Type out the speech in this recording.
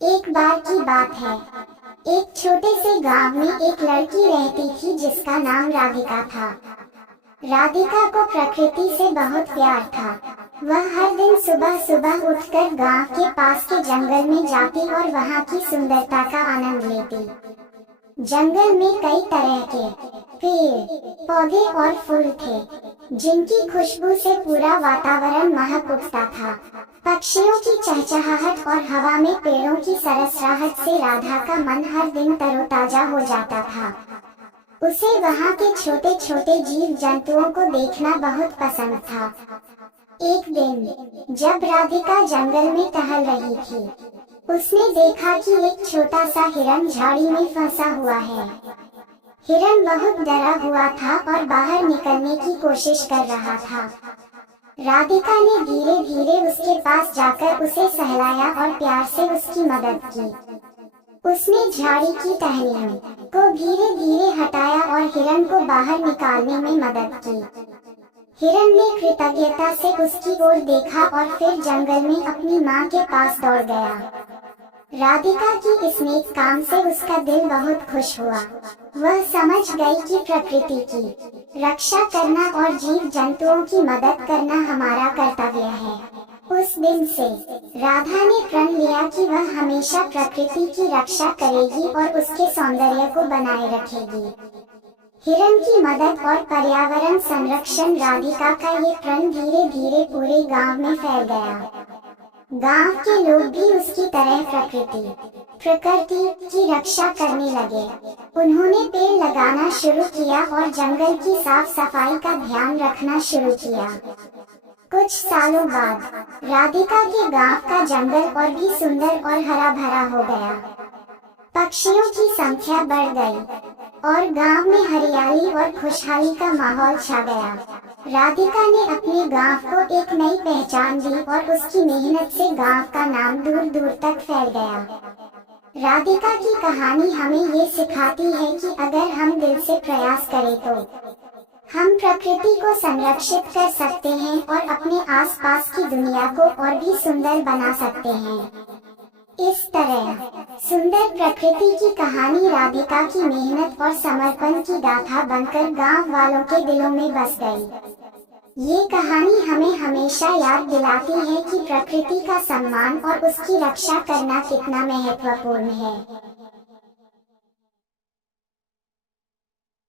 एक बार की बात है। एक छोटे से गांव में एक लड़की रहती थी जिसका नाम राधिका था। राधिका को प्रकृति से बहुत प्यार था। वह हर दिन सुबह सुबह उठकर गांव के पास के जंगल में जाती और वहां की सुंदरता का आनंद लेती। जंगल में कई तरह के पेड़ पौधे और फूल थे, जिनकी खुशबू से पूरा वातावरण महक उठता था। पक्षियों की चहचहाहट और हवा में पेड़ों की सरसराहट से राधा का मन हर दिन तरोताजा हो जाता था। उसे वहाँ के छोटे छोटे जीव जंतुओं को देखना बहुत पसंद था। एक दिन जब राधिका जंगल में टहल रही थी, उसने देखा कि एक छोटा सा हिरन झाड़ी में फंसा हुआ है। हिरन बहुत डरा हुआ था और बाहर निकलने की कोशिश कर रहा था। राधिका ने धीरे धीरे उसके पास जाकर उसे सहलाया और प्यार से उसकी मदद की। उसने झाड़ी की टहनियों को धीरे धीरे हटाया और हिरन को बाहर निकालने में मदद की। हिरन ने कृतज्ञता से उसकी ओर देखा और फिर जंगल में अपनी माँ के पास दौड़ गया। राधिका की इस नेक काम से उसका दिल बहुत खुश हुआ। वह समझ गई कि प्रकृति की रक्षा करना और जीव जंतुओं की मदद करना हमारा कर्तव्य है। उस दिन से राधा ने प्रण लिया कि वह हमेशा प्रकृति की रक्षा करेगी और उसके सौंदर्य को बनाए रखेगी। हिरन की मदद और पर्यावरण संरक्षण, राधिका का ये प्रण धीरे धीरे पूरे गांव में फैल गया। गांव के लोग भी उसकी तरह प्रकृति की रक्षा करने लगे। उन्होंने पेड़ लगाना शुरू किया और जंगल की साफ सफाई का ध्यान रखना शुरू किया। कुछ सालों बाद राधिका के गांव का जंगल और भी सुंदर और हरा भरा हो गया। पक्षियों की संख्या बढ़ गई और गांव में हरियाली और खुशहाली का माहौल छा गया। राधिका ने अपने गांव को एक नई पहचान दी और उसकी मेहनत से गांव का नाम दूर दूर तक फैल गया। राधिका की कहानी हमें ये सिखाती है कि अगर हम दिल से प्रयास करें तो हम प्रकृति को संरक्षित कर सकते हैं और अपने आसपास की दुनिया को और भी सुंदर बना सकते हैं। इस तरह सुंदर प्रकृति की कहानी राधिका की मेहनत और समर्पण की गाथा बनकर गांव वालों के दिलों में बस गई। ये कहानी हमें हमेशा याद दिलाती है कि प्रकृति का सम्मान और उसकी रक्षा करना कितना महत्वपूर्ण है।